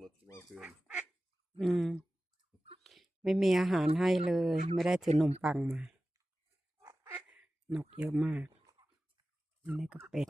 มดเมื่อคืนอืม ไม่มีอาหารให้เลย ไม่ได้ถือนมปังมา นกเยอะมาก อันนี้ก็เป็ด